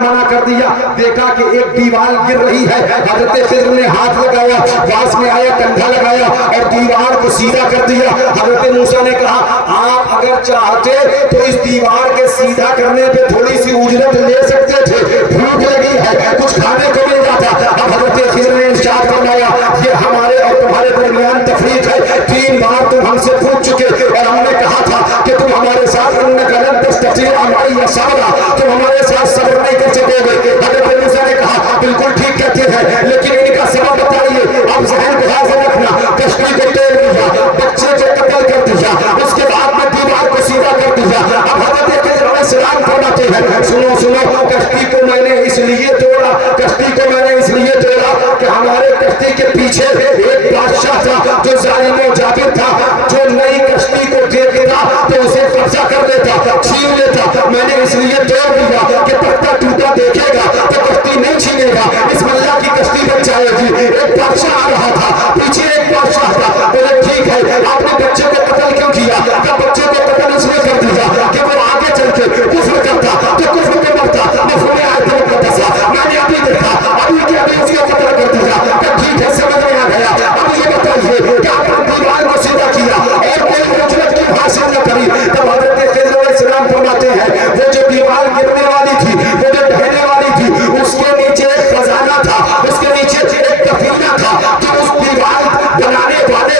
منع کر دیا. دیکھا کہ ایک دیوار گر رہی ہے. حضرت خضر نے ہاتھ لگایا, پاس میں آیا, کندھا لگایا اور دیوار کو سیدھا کر دیا. حضرت موسیٰ نے کہا آپ اگر چاہتے تو اس دیوار کے سیدھا کرنے پہ تھوڑی سی اجرت لے سکتے تھے, بھوک لگی ہے, کچھ کھانے کو مل جاتا. اب حضرت خضر نے ارشاد فرمایا یہ ہمارے اور تمہارے درمیان تفریق ہے. 3 بار تم ہم سے پوچھ چکے اور ہم نے کہا تھا کہ تم ہمارے ساتھ انکا لن تستطیع معی صبرا, تم ہمارے ساتھ صبر نہیں کر سکو گے. حضرت موسیٰ نے کہا بالکل ٹھیک کہتے ہیں, لیکن ان کا سبب بتائیے. اب ذہن کو حاضر رکھنا, کشتی کو توڑ دیا, بچے کو قتل کر دیا, اس کے بعد میں دیوار کو سیدھا کر دیا. اب حضرت خضر علیہ السلام فرماتے ہیں سنو, کشتی کو میں نے اس لیے توڑا, کشتی کو میں نے اس لیے توڑا کہ ہمارے کشتی کے پیچھے ایک بادشاہ تھا جو ظالم و جابر تھا, جو نئی کشتی کو دیکھتا تو اسے قبضہ کر لیتا, چھین لیتا. میں نے اس لیے توڑ دیا کہ پتہ ٹوٹا دیکھے گا تو کشتی نہیں چھینے گا, اس اللہ کی کشتی بچ جائے گی. ایک بادشاہ آ رہا تھا, پیچھے ایک بادشاہ تھا. بولے ٹھیک ہے, آپ نے بچے کو قتل کیوں کیا؟ کہ بچے کو قتل اس لیے کر دیا کہ وہ آگے چل کے کفر کرتا تو کفر پہ مرتا. مفہوم آیت مقدسہ میں نے ابھی دیکھا, ابھی کے ابھی اس کو قتل کر دیا. کہ ٹھیک ہے, سمجھ میں آ گیا. اب یہ بتائیے کہ آپ نے دیوار کو سیدھا کیا اور کوئی اجرت کیوں حاصل نہ کری؟ تب حضرت خضر علیہ السلام فرماتے ہیں وہ جو دیوار گرنے والی تھی, وہ جو ڈھہنے والی تھی, اس کے نیچے ایک خزانہ تھا, اس کے نیچے ایک کفینہ تھا. جو اس دیوار بنانے والے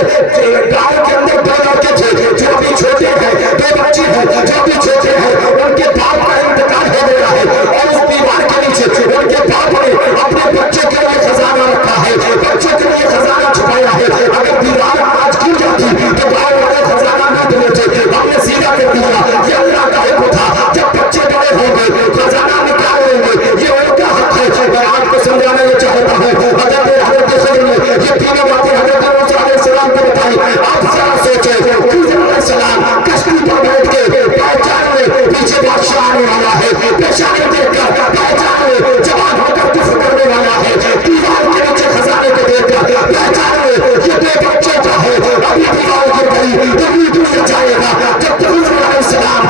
گاؤں کے اندر 2 لڑکے تھے جو بھی چھوٹے ہیں, 2 بچے ہیں جو بھی چھوٹے ہیں, ان کے باپ کا انتقال ہو گیا ہے اور اس دیوار کے نیچے ان کے باپ نے اپنے بچوں کے لیے خزانہ رکھا ہے, بچوں کے لیے خزانہ چھپایا ہے. اگر دیوار آج گر جاتی تو گاؤں والے خزانہ نہ دلیتے, ہم نے سیدھا کر دیا. یہ اللہ کا حکم تھا, جب بچے بڑے ہوں گے خزانہ نکال لیں گے, یہ ان کا حق ہے. میں آپ کو سمجھانا یہ چاہتا ہوں, حضرت خضر نے یہ تینوں باتیں حضرت موسیٰ علیہ السلام کو بتائی. آپ ذرا سوچیں, خضر علیہ السلام کشتی پر بیٹھ کے پہچان لے پیچھے بادشاہ آنے والا ہے, پیشانی دیکھ کر پہچان لے جوان ہو کر کفر کرنے والا ہے, دیوار کے نیچے خزانے کو دیکھ کر پہچان لے یہ 2 بچوں کا ہے. ابھی دیوار گر گئی تبھی دنیا جائے گا. جب خضر علیہ السلام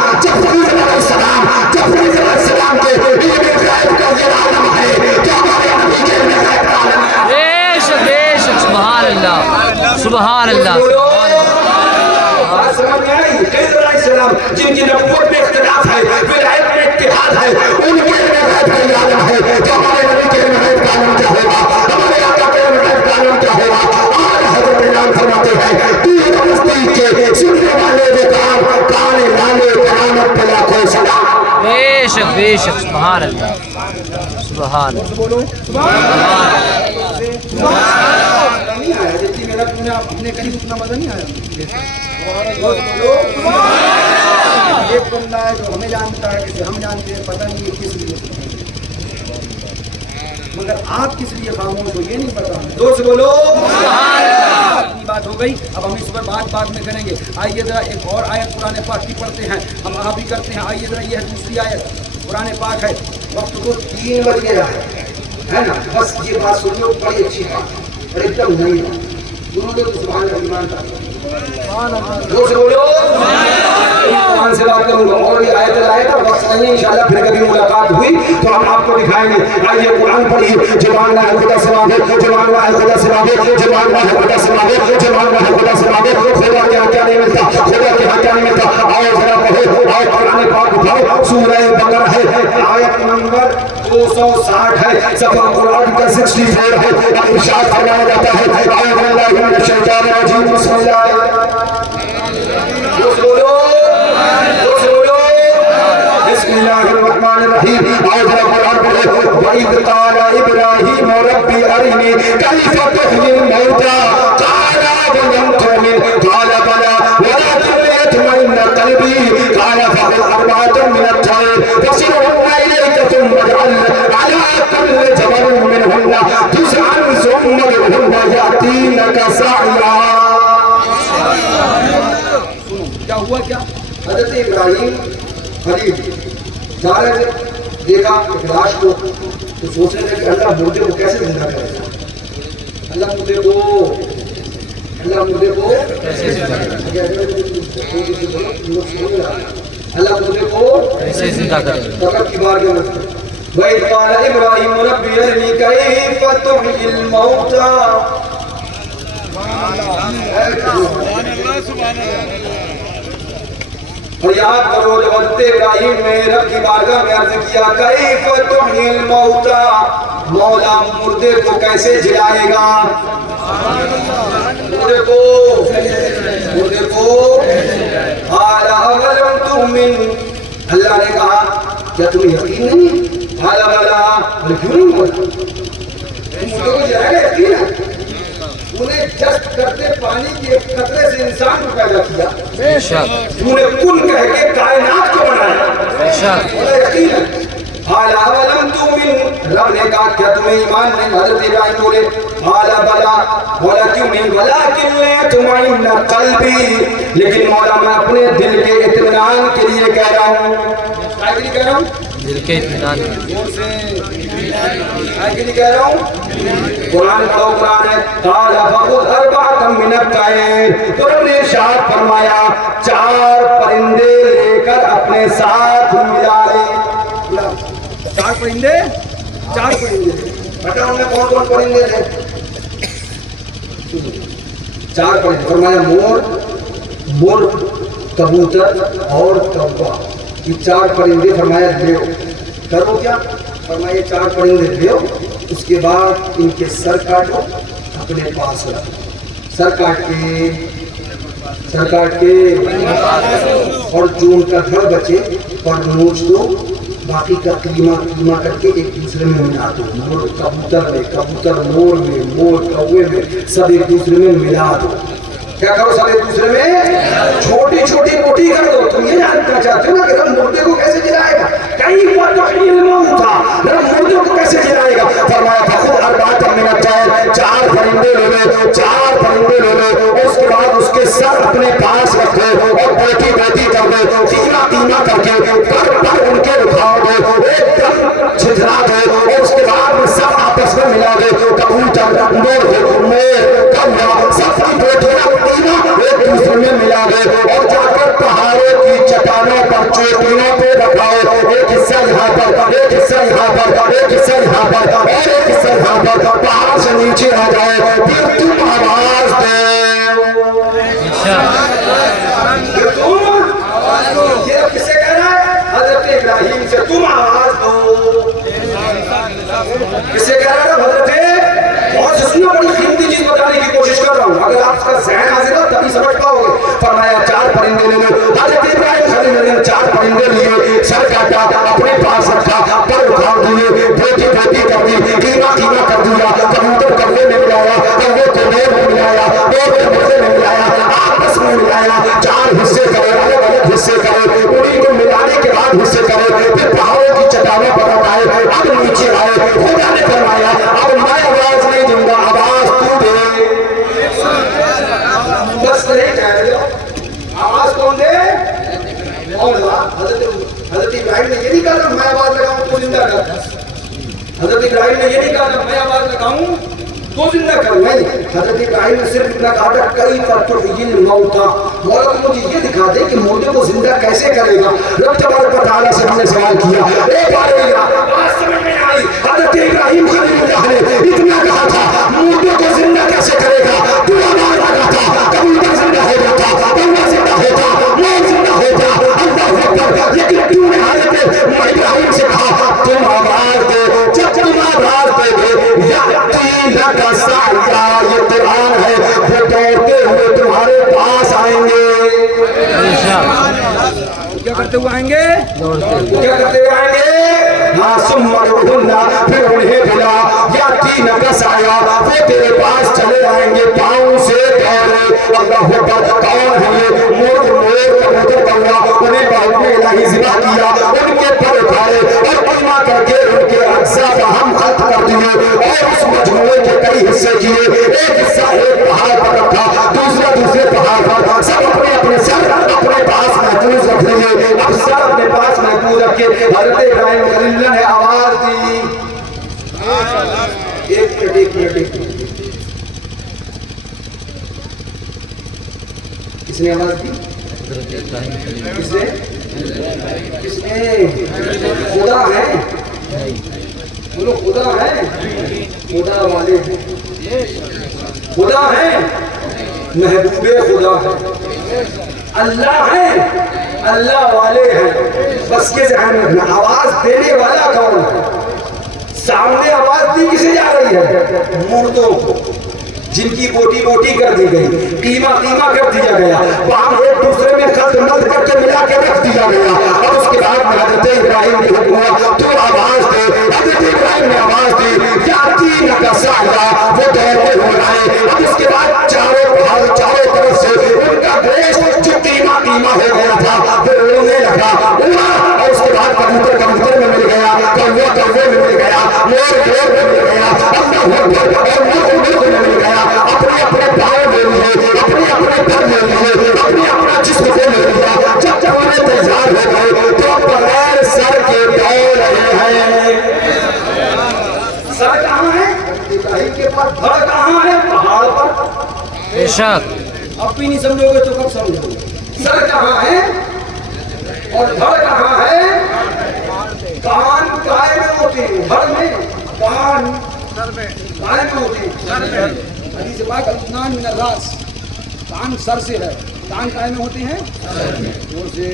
کے علم غیب کا یہ عالم ہے کہ ہمارے نبی کے علم غیب کا عالم ہے. بے شک سبحان اللہ, سبحان اللہ. سمجھ میں آئی؟ خضر علیہ السلام جن کی نبوت میں اختلاف ہے, ولایت میں اتحاد ہے, ان کے علم غیب کا یہ عالم ہے. تو ہمارے نبی کے علم غیب کا عالم کیا ہوگا, ہمارے آقا کے علم غیب کا عالم کیا ہوگا؟ آج حضرت امام فرماتے ہیں تیر مستی کے سننے والے وقار کانے لالے قیامت پہ لاکھوں سلام. بے شک سبحان اللہ, سبحان اللہ. نہیں آیا جتنی میرا تم نے ہم نے کہیں اتنا مزہ نہیں آیا. ایک بندہ ہے جو ہمیں جانتا ہے, کسی ہم جانتے ہیں, پتہ نہیں ہے کس لیے, مگر آپ کس لیے خاموش ہو یہ نہیں پتا. دوست بولو اتنی بات ہو گئی. اب ہم اس پر بات میں کریں گے. آئیے ذرا ایک اور آیت قرآن پاک کی پڑھتے ہیں, ہم آپ بھی کرتے ہیں. آئیے ذرا, یہ دوسری آیت قرآن پاک ہے. وقت کو 3 بج گیا ہے نا, بس یہ بات سن لو, بڑی اچھی بات اور ایک دم نئی بات. سنو گے تو سبحان اللہ ایمان کا دوست بولو. قرآن سے بات کروں گا اور یہ آیت لائے تھا, وقت نہیں ہے, انشاءاللہ پھر کبھی ملاقات ہوئی تو ہم آپ کو دکھائیں گے. آئیے قرآن پڑھیے. جوان میں خدا سلام ہے, جوان میں خدا سلام ہے, جوان میں خدا سلام ہے, جوان میں خدا سلام ہے. خدا کے ہاں کیا نہیں ملتا, خدا کے ہاں کیا نہیں ملتا. آؤ ذرا پڑھو, آؤ قرآن پاک اٹھاؤ. سورہ بقرہ ہے, آیت نمبر 260 ہے, صفحہ قرآن کا 64 ہے. ارشاد فرمایا جاتا ہے اعوذ باللہ من الشیطان الرجیم, بسم اللہ. دوست بولو, بسم اللہ الرحمن الرحیم. آؤ ذرا قرآن پڑھے. وَإِذْ قَالَ إِبْرَاهِيمُ رَبِّ أَرِنِي كَيْفَ تُحْيِي الْمَوْتَىٰ قَالَ أَوَلَمْ تُؤْمِنْ قَالَ بَلَىٰ وَلَٰكِن لِيَطْمَئِنَّ قَلْبِي قَالَ فَخُذْ أَرْبَعَةً مِّنَ الطَّيْرِ فَصِرْهُنَّ إِلَيْكَ ثُمَّ اجْعَلْ عَلَىٰ كُلِّ جَبَلٍ مِّنْهُنَّ جُزْءًا ثُمَّ ادْعُهُنَّ يَأْتِينَكَ سَعْيًا. کیا ہوا کیا؟ حضرت ابراہیم خلیل جا رہے تھے, دیکھا ایک لاش کو تو سوچنے لگے کہ اللہ مردے کو کیسے زندہ کرے گا, اللہ مردے کو کیسے زندہ کرے گا, اللہ مردے کو کیسے زندہ کرے گا. قبر کی بار کے اندر وَإِذْ قَالَ إِبْرَاهِيمُ رَبِّ أَرِنِي كَيْفَ تُحْيِي الْمَوْتَى اور یاد کرو جب حضرت ابراہیم نے رب کی بارگاہ میں عرض کیا کیف تحیی الموتى مولا مردے کو کیسے جلائے گا مردے کو قال اولم تؤمن اللہ نے کہا کیا تمہیں یقین نہیں قال بلا کیوں نہیں ہوا مردے کو جلائے گا یقین ہے انہیں جسٹ کرتے پانی کے ایک قطرے سے انسان کو پیدا کیا انہیں کن کہہ کے کائنات کو بنایا انہیں یقین ہے قال اولم تؤمن رب نے کہا کیا تمہیں ایمان نہیں حضرت ابراہیم بولے قال بلا بولا کیوں نہیں ولکن لیطمئن قلبی لیکن مولا میں اپنے دل کے اطمینان کے لیے کہہ رہا ہوں کیا کے لیے کہہ رہا ہوں دل کے اطمینان کہہ رہا ہوں قرآن پڑھو قرآن ہے قال فخذ اربعۃ من الطیر تو ہم نے ارشاد فرمایا 4 پرندے لے کر اپنے ساتھ ملا لے 4 پرندے بتا ہم نے کون کون پرندے تھے 4 پرندے فرمایا مور مرغ کبوتر اور کوّا یہ 4 پرندے فرمایا لیو کرو کیا فرمایا 4 پرندے لیو اس کے بعد ان کے سر کاٹو اپنے پاس رکھو سر کاٹ کے اور جو ان کا گھر بچے پر نوچ دو باقی کا قیمہ کر کے ایک دوسرے میں ملا دو مور کبوتر میں کبوتر مور میں مور کوے میں سب ایک دوسرے میں ملا دو کیا کرو سب ایک دوسرے میں چھوٹی چھوٹی موٹی کر دو تم یہ جاننا چاہتے ہو نا کہ رب مردے کو کیسے جلائے گا کہیں پر تحیی الموتى رب مردے کو کیسے جلائے گا فرمایا فخذ اربعۃ من الطیر 4 پرندے لے لو اس کے بعد اس کے سر اپنے پاس رکھو اور بیٹھی کر دو قیمہ کر کے پر ان کے اٹھاؤ دو ایک دم چھجھلا دو اور اس کے بعد سب آپس میں ملا دو کبوتر مور کوّا سب کی بیٹھیاں ایک دوسرے میں ملا دے اور جا کر پہاڑوں کی چٹانوں پر چوٹیوں پہ رکھاؤ ایک حصہ یہاں پر ایک حصہ یہاں پر ایک حصہ یہاں پر اور ایک حصہ یہاں پر پہاڑ سے نیچے آ جائے پھر تم آواز دو یہ کسے کہہ رہا ہے حضرت ابراہیم سے تم آواز دو کسے کہہ رہا ہے حضرت بہت سنو بڑی قیمتی چیز بتانے کی کوشش کر رہا ہوں اگر آپ کا ذہن حاضر ہو تبھی سمجھ پاؤ گے فرمایا 4 پرندے لے لو حضرت ابراہیم خلیل نے 4 پرندے لیے سر کاٹا اپنے پاس رکھا پر اٹھاؤ دیے بیٹی کر دی قیمہ کر دیا کبوتر کوّے میں ملایا کوّے کو مور میں ملایا مور کو مرغے میں ملایا آپس میں ملایا 4 حصے کرے الگ حصے کرے انہیں کو ملانے کے بعد حصے کرے پھر پہاڑوں کی چٹانوں پر رکھائے اب نیچے آئے خدا نے فرمایا اب میں آواز نہیں دوں گا آواز تو دے بس نہیں کہہ رہے آواز کون دے حضرت ابراہیم نے یہ نہیں کہا میں آواز لگاؤں تو زندہ کر حضرت ابراہیم نے یہ نہیں کہا میں آواز لگاؤں تو زندہ کر نہیں حضرت ابراہیم نے صرف اتنا کہا کیف تحیی الموتى مولا تو مجھے یہ دکھا دے کہ مردے کو زندہ کیسے کرے گا رب تبارک و تعالیٰ سے ہم نے سوال کیا ایک بار بات سمجھ میں آئی حضرت ابراہیم خلیل اللہ نے اتنا کہا تھا مردے کو زندہ کیسے کرے گا دعا مار رہا تھا کبوتر زندہ ہو جاتا کوّا زندہ ہوتا مور زندہ ہوتا اللہ اکبر لیکن کیوں نے حضرت ابراہیم سے کہا تم آواز دو جب تم آواز دو گے یاتی لک سعیا یہ قرآن ہے وہ دوڑتے ہوئے تمہارے پاس آئیں گے کیا کرتے ہوئے آئیں گے پھر انہیں بلا یاتی لک سعیا وہ تیرے پاس چلے آئیں گے پاؤں سے دوڑے اللہ اکبر کون ہے مور کبوتر کوّا انہیں باہر میں الہی ذبح کیا ان کے پر اٹھائے اور قیمہ کر کے ان کے اجزاء کا ہم خلق کر دیے اور اس مجموعے کے کئی حصے کیے ایک حصہ ایک پہاڑ پر رکھا دوسرے پہاڑ پر سب اپنے سر اپنے پاس محفوظ رکھ لیے اب سر اپنے پاس محفوظ رکھ کے حضرت ابراہیم خلیل اللہ نے آواز دی ایک منٹ کس نے آواز دی کس نے خدا ہے بولو خدا ہے, خدا والے ہیں, خدا ہے, محبوب خدا ہے, اللہ ہے, اللہ والے ہیں. بس کے ذہن میں رکھنا, آواز دینے والا کون ہے؟ سامنے آواز دی کسے جا رہی ہے؟ مردوں کو, جن کی بوٹی بوٹی کر دی گئی, قیمہ قیمہ کر دیا گیا, وہاں ایک دوسرے میں خط مت کر کے ملا کے رکھ دیا گیا. اور اس کے بعد حضرت ابراہیم نے حکم تو آواز دے. حضرت ابراہیم نے آواز دی, یاتی کا سایہ وہ دور ہو رہا ہے. اب اس کے بعد چاروں طرف سے ان کا گوشت جو قیمہ قیمہ ہو گیا تھا وہ اڑنے لگا, اور اس کے بعد کبوتر میں مل گیا, کوے میں مل گیا, مور میں مل گیا, اللہ اکبر میں مل گیا, اپنے اپنے پاؤں لے لیے, اپنے اپنے گھر لے لیے, اپنے اپنا جسم کو لے لیا. جب پورے تیار ہو گئے تو بغیر سر کے دوڑ رہے ہیں. سر کہاں ہے؟ ابراہیم کے پاس. دھڑ کہاں ہے؟ پہاڑ پر. بے شک. اب بھی نہیں سمجھو گے تو کب سمجھو گے؟ سر کہاں ہے اور دھڑ کہاں ہے؟ کان کائے میں ہوتے ہیں, دھڑ میں, کان کائے میں ہوتے ہیں. حدیث پاک الاذنان من الراس, کان سر سے ہے, کان کائے میں ہوتے ہیں زور سے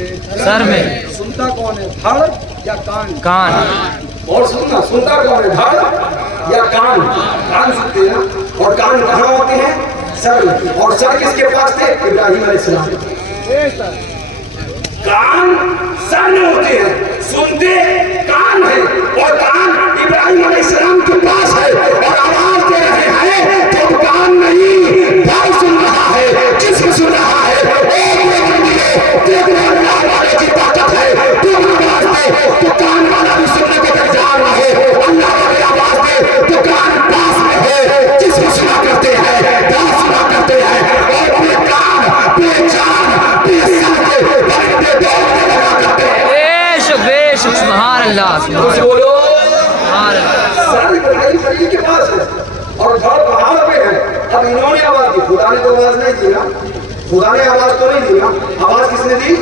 سر میں. سنتا کون ہے, دھڑ یا کان؟ کان. اور سنتا کون ہے, دھڑ یا کان؟ کان سنتے ہیں, اور کان کہاں ہوتے ہیں؟ سر میں. اور سر کس کے پاس تھے؟ ابراہیم علیہ السلام. کان سر میں ہوتے ہیں, سنتے کان ہے, اور کان ابراہیم علیہ السلام کے پاس ہے, اور آواز دے رہے ہیں تو کان نہیں دل سن رہا ہے, جسم سن رہا ہے. اللہ والے کی طاقت ہے, تم آواز دے تو کان والا بھی سننے کو تیار نہ ہے. اللہ والے آواز دے تو کان پاس میں ہے, جسم سنا کرتے ہیں, دل سنا کرتے ہیں, اور بے کان بے جان بے سر کے بڑے دوڑنے لگا کرتے ہیں. بے شک سبحان اللہ. بولو سبحان اللہ. سر ابراہیم خلیل کے پاس ہے اور دھڑ پہاڑ پہ ہے. اب انہوں نے آواز دی, خدا نے تو آواز نہیں دی نا, خدا نے آواز تو نہیں دی نا. آواز کس نے دی؟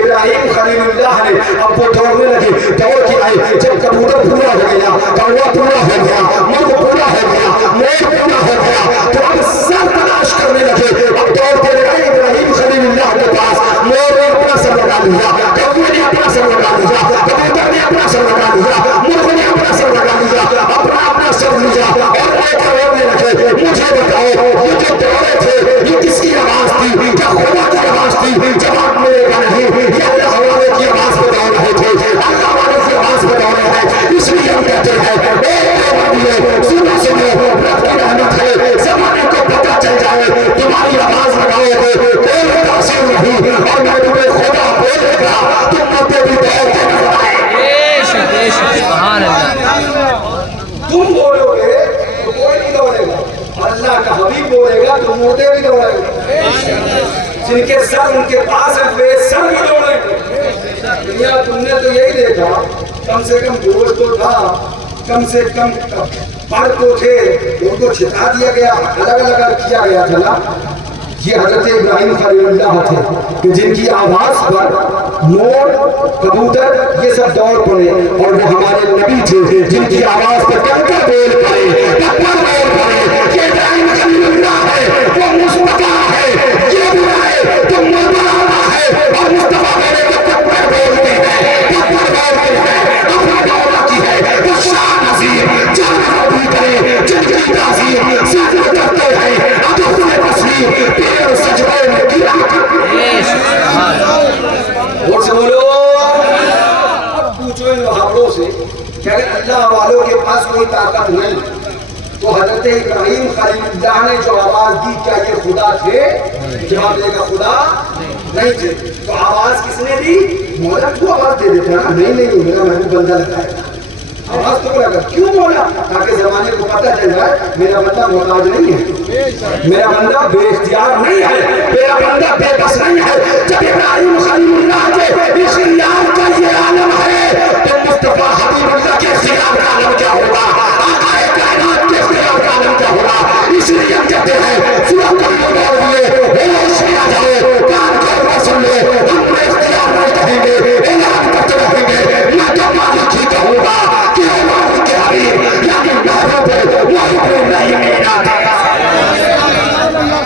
ابراہیم خلیل اللہ نے. اب وہ دوڑنے لگے, دوڑ کے آئے. جب کبوتر پورا ہو گیا, کوا پورا ہو گیا, مرغ پورا ہو گیا, مور پورا ہو گیا, تو اب سر تلاش کرنے لگے. اب دوڑتے رہے ابراہیم خلیل اللہ کے پاس. مور نے اپنا سر لگا لیا, کوے نے اپنا سر لگا لیا, کبوتر نے اپنا سر لگا لیا, مرغ نے اپنا سر لگا لیا, اپنا سر لیا, اور ایک دوڑنے لگے. مجھے بتاؤ یہ جو دوڑے تھے یہ کس کی آواز تھی؟ کیا خدا کی آواز تھی؟ جواب ملے گا نہیں. یہ اللہ والے کی آواز پہ دوڑ رہے تھے, اللہ والے کی آواز پہ دوڑ رہے ہیں. اس لیے ہم کہتے ہیں سنو سنو, رب کی رحمت ہے, زمانے کو پتہ چل جائے, تمہاری آواز لگاؤ گے کوئی تاثیر نہیں, اور میں تمہیں خدا بولے گا تم مجھے بھی دوڑتے نظر آئے. بے شک سبحان اللہ. تم بولو گے تو کوئی نہیں دوڑے گا, اللہ کا حبیب بولے گا تو مردے بھی دوڑے گا. جن کے سر ان کے پاس ہے وہ سر بھی دوڑے گا. دنیا تم نے تو یہی دیکھا, کم سے کم جوش تو تھا, کم سے کم پڑھ تو تھے, ان کو چھٹا دیا گیا, الگ الگ کیا گیا تھا نا. یہ حضرت ابراہیم خلیل اللہ تھے کہ جن کی آواز پر مور, کبوتر یہ سب دوڑ پڑے, اور وہ ہمارے نبی تھے جن کی آواز پر کنکر بول پڑے, پتھر بول پڑے. یہ ابراہیم خلیل اللہ ہے, وہ مصطفیٰ ہے, یہ بھی ہے تو مولانا ہے, اور مصطفیٰ میرے کو پتھر بولتے ہیں, پتھر بولتے ہیں. اپنا دولت کی ہے وہ شاہ نظیر, جان نبی کرے جن کی تعظیم ساتھ کرتے ہیں. ادب سے تسلیم پیر سجدے میں گرا. اور سے بولو, اب پوچھو ان محاوروں سے کہ اگر اللہ والوں کے پاس کوئی طاقت نہیں تو حضرت ابراہیم خلیل اللہ نے جو آواز دی کیا یہ خدا تھے؟ جواب دے گا خدا نہیں تھے. تو آواز کس نے دی؟ مولا کو آواز دے دیتا نا, نہیں میرا محبوب بندہ لگائے گا. آواز تو لگا, کیوں مولا؟ تاکہ زمانے کو پتہ چل جائے میرا بندہ محتاج نہیں ہے, میرا بندہ بے اختیار نہیں ہے, میرا بندہ بے بس نہیں ہے. جب ابراہیم خلیل اللہ کے اختیار کا یہ عالم ہے تو مصطفیٰ حبیب اللہ کے اختیار کا